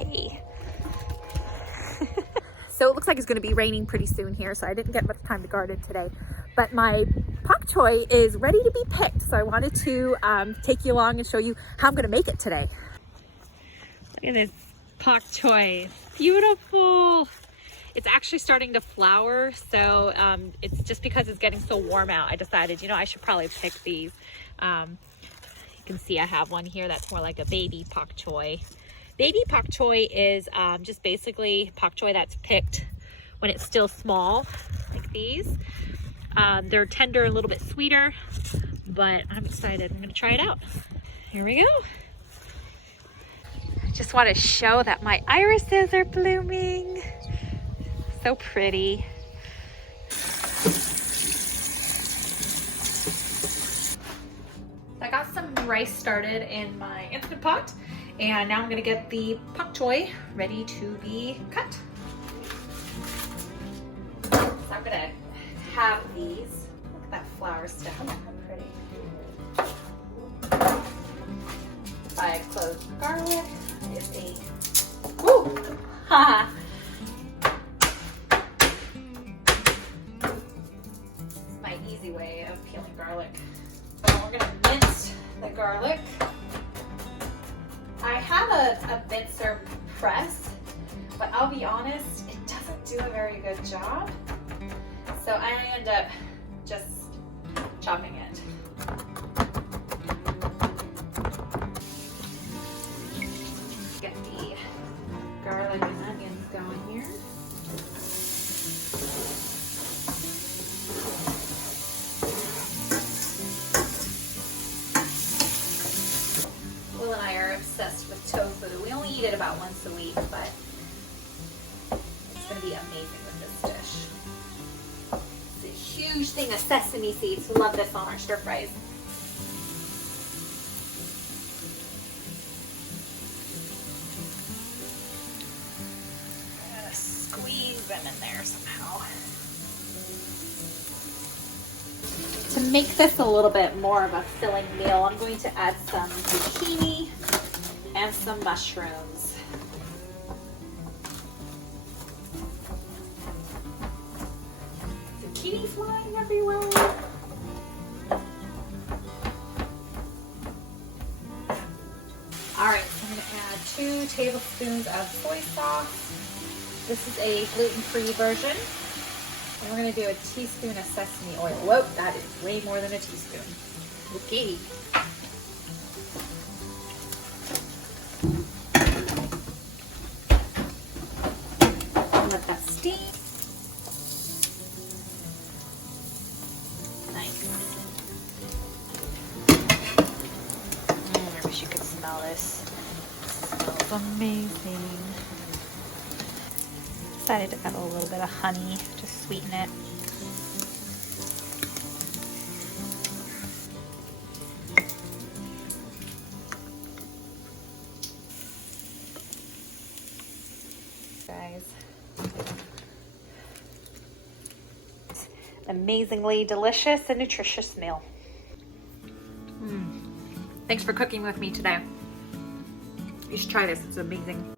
Hey. So it looks like it's going to be raining pretty soon here, so I didn't get much time to garden today. But my bok choy is ready to be picked, so I wanted to take you along and show you how I'm going to make it today. Look at this bok choy. Beautiful. It's actually starting to flower, so it's just because it's getting so warm out, I decided, you know, I should probably pick these. You can see I have one here that's more like a baby bok choy. Baby bok choy is just basically bok choy that's picked when it's still small, like these. They're tender, a little bit sweeter, but I'm excited. I'm gonna try it out. Here we go. I just want to show that my irises are blooming. So pretty. I got some rice started in my Instant Pot, and now I'm gonna get the bok choy ready to be cut. So I'm gonna have these. Look at that flower stem, how pretty. Buy cloves of garlic. It's a, woo! Haha. My easy way of peeling garlic. So we're gonna mince the garlic. I have a mincer press, but I'll be honest, it doesn't do a very good job. So I end up just chopping it. Get the garlic and onions going here. Will and I are obsessed with tofu. We only eat it about once a week, but it's going to be amazing with this dish. It's a huge thing of sesame seeds. We love this on our stir fries. I'm going to squeeze them in there somehow. To make this a little bit more of a filling meal, I'm going to add some zucchini and some mushrooms. Zucchini flying everywhere. Alright, so I'm going to add 2 tablespoons of soy sauce. This is a gluten-free version. And we're going to do a teaspoon of sesame oil. Whoa, that is way more than a teaspoon. Okay. Let that steam. Nice. I wish you could smell this. It smells amazing. Decided to add a little bit of honey to sweeten it. Guys, amazingly delicious and nutritious meal. Thanks for cooking with me today. You should try this, it's amazing.